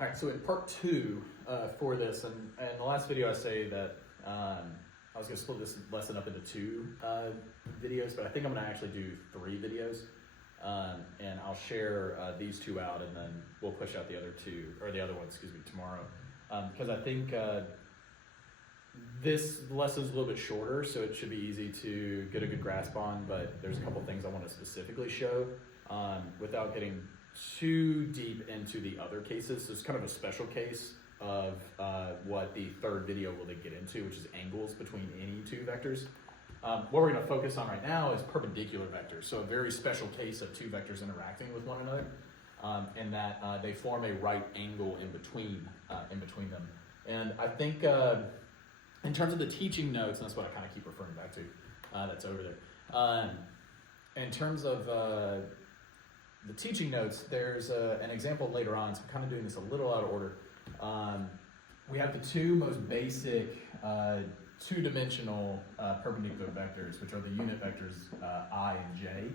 All right, so in part two for this, and in the last video I say that I was going to split this lesson up into two videos, but I think I'm going to actually do 3 videos, and I'll share these 2 out, and then we'll push out the other 2, or the other one, excuse me, tomorrow, because I think this lesson is a little bit shorter, so it should be easy to get a good grasp on, but there's a couple things I want to specifically show without getting too deep into the other cases. So it's kind of a special case of what the third video will get into, which is angles between any 2 vectors. What we're going to focus on right now is perpendicular vectors. So a very special case of 2 vectors interacting with one another, and that they form a right angle in between them. And I think in terms of the teaching notes, and that's what I kind of keep referring back to, that's over there. In terms of the teaching notes, there's an example later on, so I'm kind of doing this a little out of order. We have the 2 most basic 2-dimensional perpendicular vectors, which are the unit vectors I and j,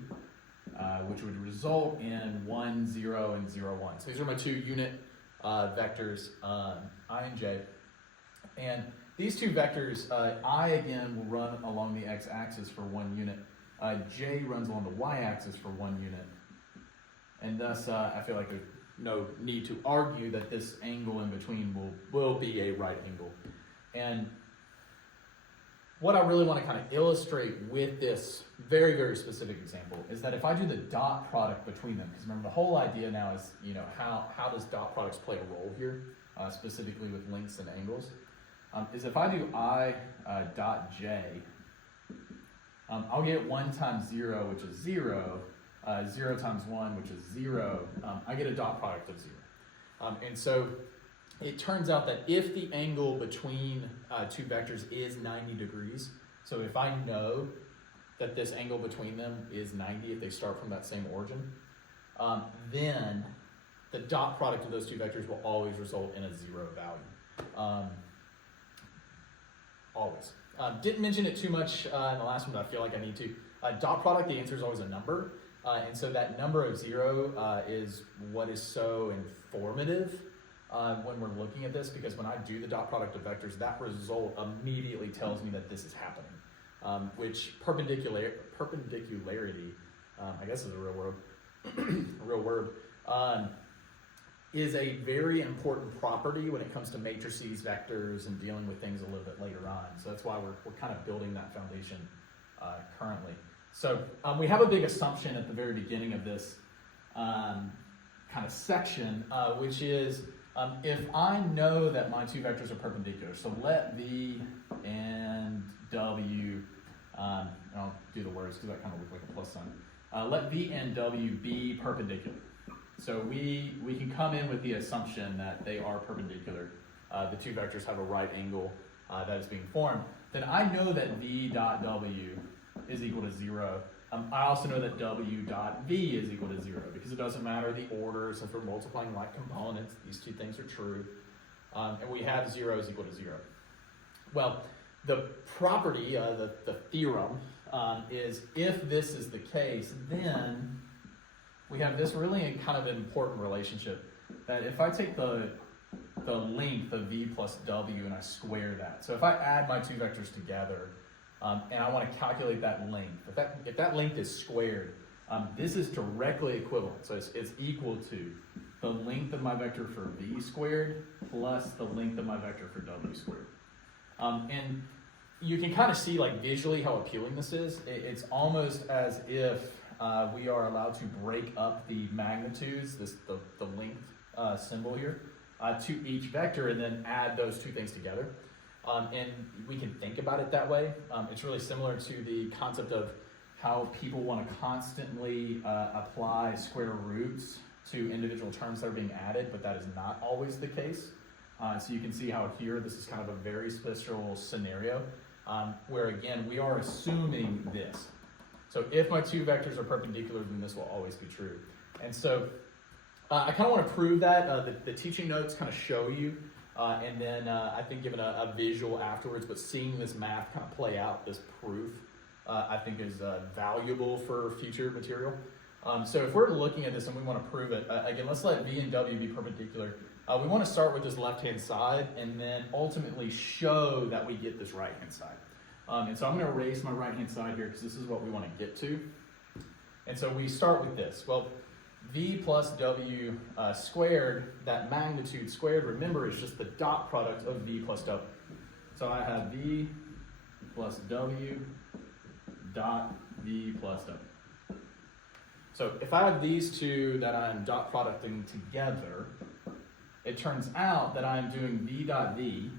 which would result in 1, 0, and 0, 1. So these are my 2 unit vectors, I and j. And these 2 vectors, I again will run along the x-axis for 1 unit. J runs along the y-axis for 1 unit. And thus, I feel like there's no need to argue that this angle in between will be a right angle. And what I really want to kind of illustrate with this very, very specific example is that if I do the dot product between them, because remember the whole idea now is, how does dot products play a role here, specifically with lengths and angles, is if I do I dot j, I'll get 1 times 0, which is 0, 0 times 1, which is 0, I get a dot product of 0. And so it turns out that if the angle between 2 vectors is 90 degrees, so if I know that this angle between them is 90 if they start from that same origin, then the dot product of those 2 vectors will always result in a 0 value. Always. Didn't mention it too much in the last one, but I feel like I need to. Dot product, the answer is always a number. And so that number of 0 is what is so informative when we're looking at this, because when I do the dot product of vectors, that result immediately tells me that this is happening, which perpendicularity, I guess is a real word, is a very important property when it comes to matrices, vectors, and dealing with things a little bit later on. So that's why we're kind of building that foundation currently. So we have a big assumption at the very beginning of this kind of section, which is if I know that my 2 vectors are perpendicular, so let V and W, and I'll do the words because that kind of looks like a plus sign, let V and W be perpendicular. So we can come in with the assumption that they are perpendicular. The 2 vectors have a right angle that is being formed. Then I know that V dot W is equal to 0. I also know that W dot V is equal to 0 because it doesn't matter the order, since we're multiplying like components, these 2 things are true. And we have 0 is equal to 0. Well, the property, the theorem, is if this is the case, then we have this really kind of important relationship that if I take the length of V plus W and I square that, so if I add my 2 vectors together, and I want to calculate that length. If that length is squared, this is directly equivalent. So it's equal to the length of my vector for V squared plus the length of my vector for W squared. And you can kind of see like visually how appealing this is. It's almost as if we are allowed to break up the magnitudes, the length symbol here, to each vector and then add those 2 things together. And we can think about it that way. It's really similar to the concept of how people want to constantly apply square roots to individual terms that are being added, but that is not always the case. So you can see how here this is kind of a very special scenario where, again, we are assuming this. So if my 2 vectors are perpendicular, then this will always be true. And so I kind of want to prove that. The teaching notes kind of show you and then I think given a visual afterwards, but seeing this math kind of play out, this proof, I think is valuable for future material. So if we're looking at this and we want to prove it, again, let's let V and W be perpendicular. We want to start with this left-hand side and then ultimately show that we get this right-hand side. And so I'm going to erase my right-hand side here because this is what we want to get to. And so we start with this. Well, V plus W squared, that magnitude squared, remember, is just the dot product of V plus W. So I have V plus W dot V plus W. So if I have these two that I'm dot producting together, it turns out that I'm doing V dot V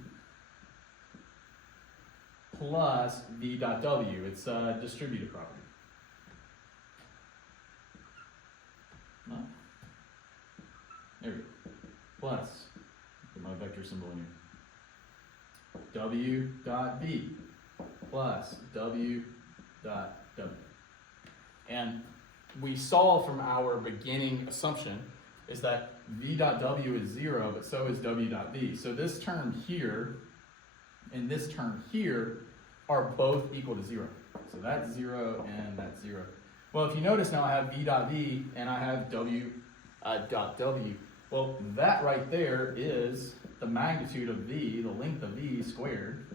plus V dot W. It's a distributive property. No. There we go. Plus, put my vector symbol in here. W dot V plus W dot W. And we saw from our beginning assumption is that V dot W is 0, but so is W dot V. So this term here and this term here are both equal to 0. So that's 0 and that's 0. Well, if you notice now I have V dot V and I have W dot W. Well, that right there is the magnitude of V, the length of V squared,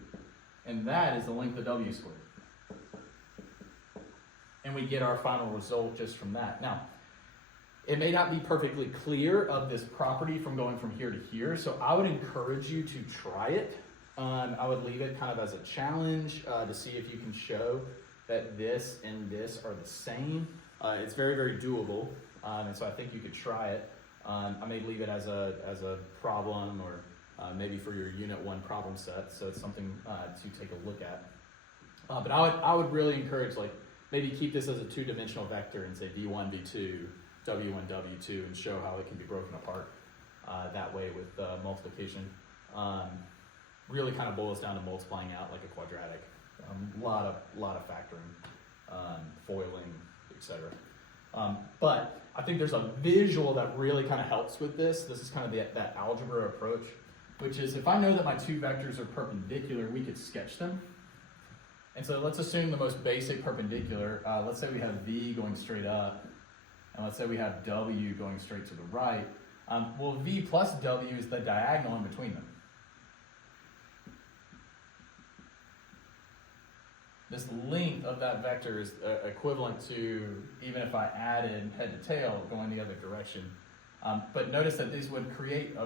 and that is the length of W squared. And we get our final result just from that. Now, it may not be perfectly clear of this property from going from here to here, so I would encourage you to try it. I would leave it kind of as a challenge to see if you can show that this and this are the same. It's very, very doable, and so I think you could try it. I may leave it as a problem or maybe for your Unit 1 problem set, so it's something to take a look at. But I would really encourage, like, maybe keep this as a two-dimensional vector and say V1, V2, W1, W2, and show how it can be broken apart that way with multiplication. Really kind of boils down to multiplying out like a quadratic. A lot of factoring, foiling, etc. But I think there's a visual that really kind of helps with this. This is kind of that algebra approach, which is if I know that my two vectors are perpendicular, we could sketch them. And so let's assume the most basic perpendicular. Let's say we have V going straight up, and let's say we have W going straight to the right. Well, V plus W is the diagonal in between them. This length of that vector is equivalent to, even if I added head to tail going the other direction. But notice that these would create a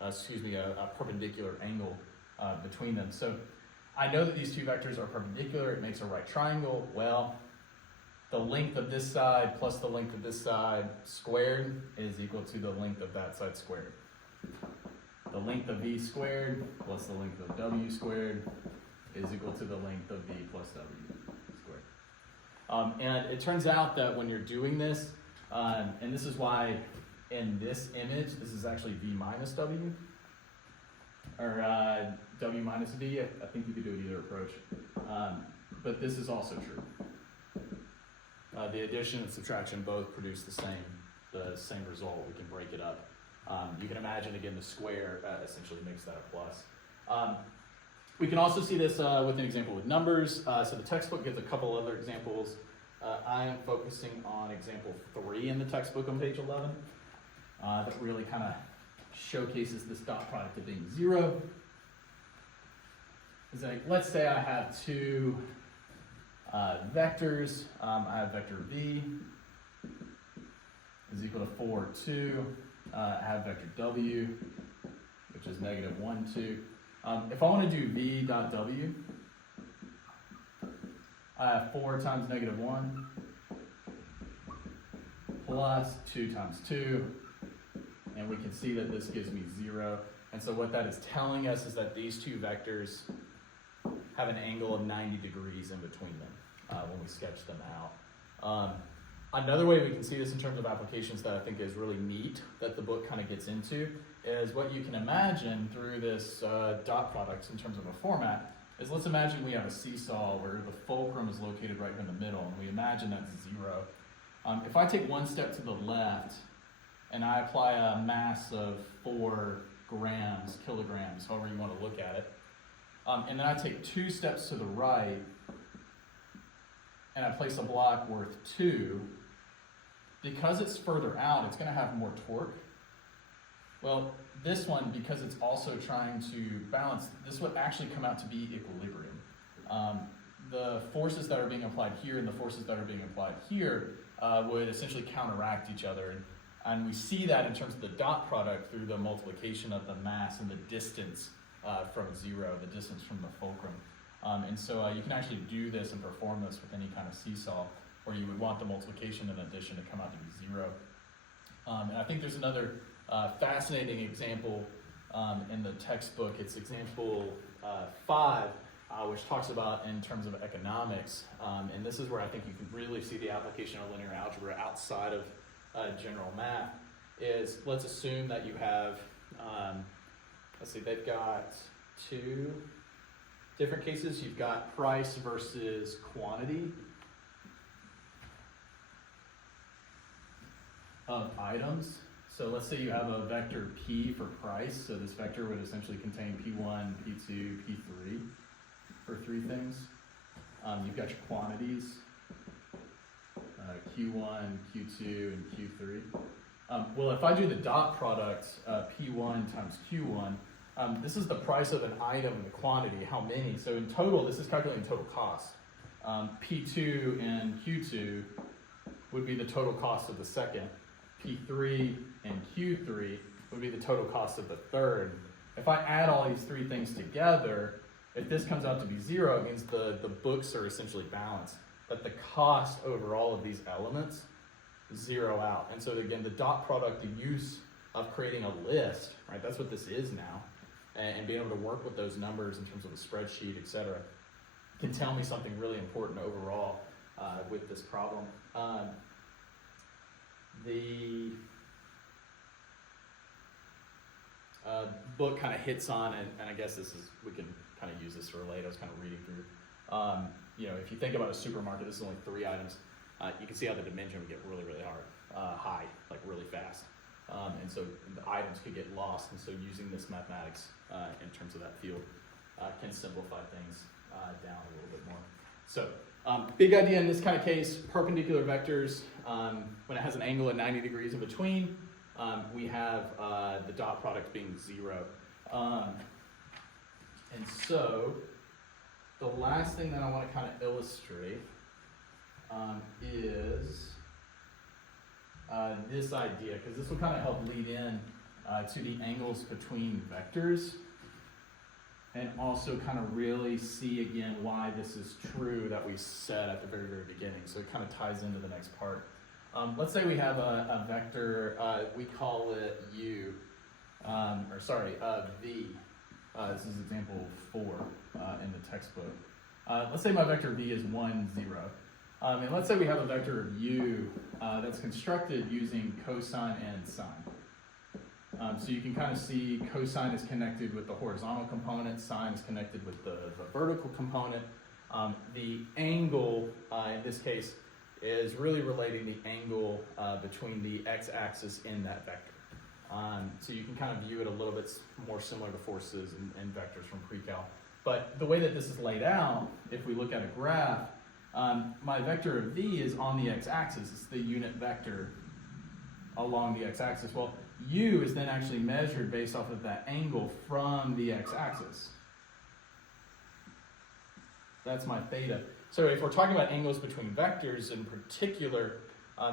a perpendicular angle between them. So I know that these two vectors are perpendicular. It makes a right triangle. Well, the length of this side plus the length of this side squared is equal to the length of that side squared. The length of V squared plus the length of W squared is equal to the length of V plus W squared. And it turns out that when you're doing this, and this is why in this image, this is actually V minus W, or W minus V. I think you could do it either approach. But this is also true. The addition and subtraction both produce the same result. We can break it up. You can imagine, again, the square essentially makes that a plus. We can also see this with an example with numbers. So the textbook gives a couple other examples. I am focusing on example 3 in the textbook on page 11. That really kind of showcases this dot product of being 0. It's like, let's say I have two vectors. I have vector V is equal to 4, 2. I have vector W, which is negative 1, 2. If I want to do V dot W, I have 4 times negative 1 plus 2 times 2, and we can see that this gives me 0. And so what that is telling us is that these two vectors have an angle of 90 degrees in between them when we sketch them out. Another way we can see this in terms of applications that I think is really neat that the book kind of gets into is what you can imagine through this dot product in terms of a format is, let's imagine we have a seesaw where the fulcrum is located right here in the middle, and we imagine that's 0. If I take one step to the left and I apply a mass of 4 grams, kilograms, however you want to look at it, and then I take 2 steps to the right and I place a block worth 2, because it's further out, it's gonna have more torque. Well, this one, because it's also trying to balance, this would actually come out to be equilibrium. The forces that are being applied here and the forces that are being applied here would essentially counteract each other. And we see that in terms of the dot product through the multiplication of the mass and the distance from zero, the distance from the fulcrum. And so you can actually do this and perform this with any kind of seesaw, where you would want the multiplication and addition to come out to be zero. And I think there's another fascinating example in the textbook. It's example 5, which talks about in terms of economics. And this is where I think you can really see the application of linear algebra outside of general math. Is, let's assume that you have, let's see, they've got 2 different cases. You've got price versus quantity of items. So let's say you have a vector P for price. So this vector would essentially contain P1, P2, P3 for 3 things. You've got your quantities, Q1, Q2, and Q3. Well, if I do the dot product, P1 times Q1, this is the price of an item and the quantity, how many. So in total, this is calculating total cost. P2 and Q2 would be the total cost of the second. P3 and Q3 would be the total cost of the third. If I add all these 3 things together, if this comes out to be 0, it means the books are essentially balanced. That the cost over all of these elements zero out. And so again, the dot product, the use of creating a list, right? That's what this is now. And being able to work with those numbers in terms of a spreadsheet, etc., can tell me something really important overall with this problem. The book kind of hits on, and I guess this is, we can kind of use this to relate. I was kind of reading through, if you think about a supermarket, this is only 3 items. You can see how the dimension would get really, really high, like really fast. And so the items could get lost. And so using this mathematics in terms of that field can simplify things down a little bit more. So big idea in this kind of case, perpendicular vectors, when it has an angle of 90 degrees in between, we have the dot product being 0. And so the last thing that I want to kind of illustrate is this idea, because this will kind of help lead in to the angles between vectors, and also kind of really see again why this is true that we said at the very, very beginning. So it kind of ties into the next part. Let's say we have a vector, we call it U, V. This is example 4 in the textbook. Let's say my vector V is 1, 0. And let's say we have a vector of U that's constructed using cosine and sine. So you can kind of see cosine is connected with the horizontal component, sine is connected with the vertical component. The angle, in this case, is really relating the angle between the x-axis in that vector. So you can kind of view it a little bit more similar to forces and vectors from pre-cal. But the way that this is laid out, if we look at a graph, my vector of V is on the x-axis. It's the unit vector along the x-axis. Well, U is then actually measured based off of that angle from the x-axis. That's my theta. So if we're talking about angles between vectors in particular,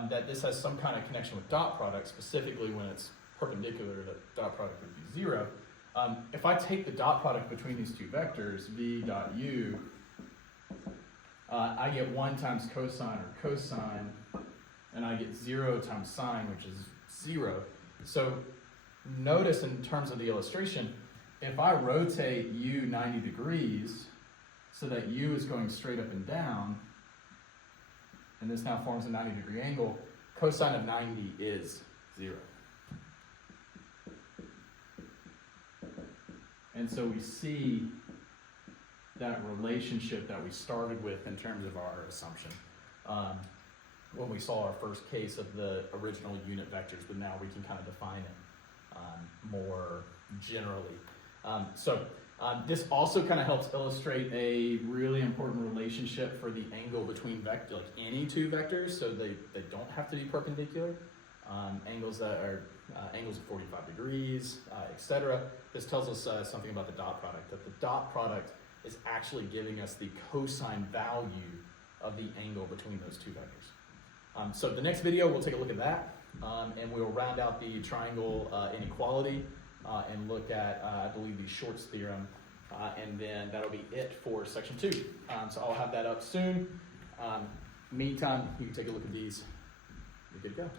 that this has some kind of connection with dot product, specifically when it's perpendicular, that dot product would be 0. If I take the dot product between these 2 vectors, V dot U, I get 1 times cosine or cosine, and I get 0 times sine, which is 0. So notice in terms of the illustration, if I rotate U 90 degrees so that U is going straight up and down, and this now forms a 90-degree angle, cosine of 90 is 0. And so we see that relationship that we started with in terms of our assumption. When we saw our first case of the original unit vectors, but now we can kind of define it more generally. So This also kind of helps illustrate a really important relationship for the angle between like any two vectors, so they don't have to be perpendicular. Angles that are angles of 45 degrees, etc. This tells us something about the dot product, that the dot product is actually giving us the cosine value of the angle between those two vectors. So the next video, we'll take a look at that, and we'll round out the triangle inequality and look at, I believe, the Short's theorem, and then that'll be it for section 2. So I'll have that up soon. Meantime, you can take a look at these. You're good to go.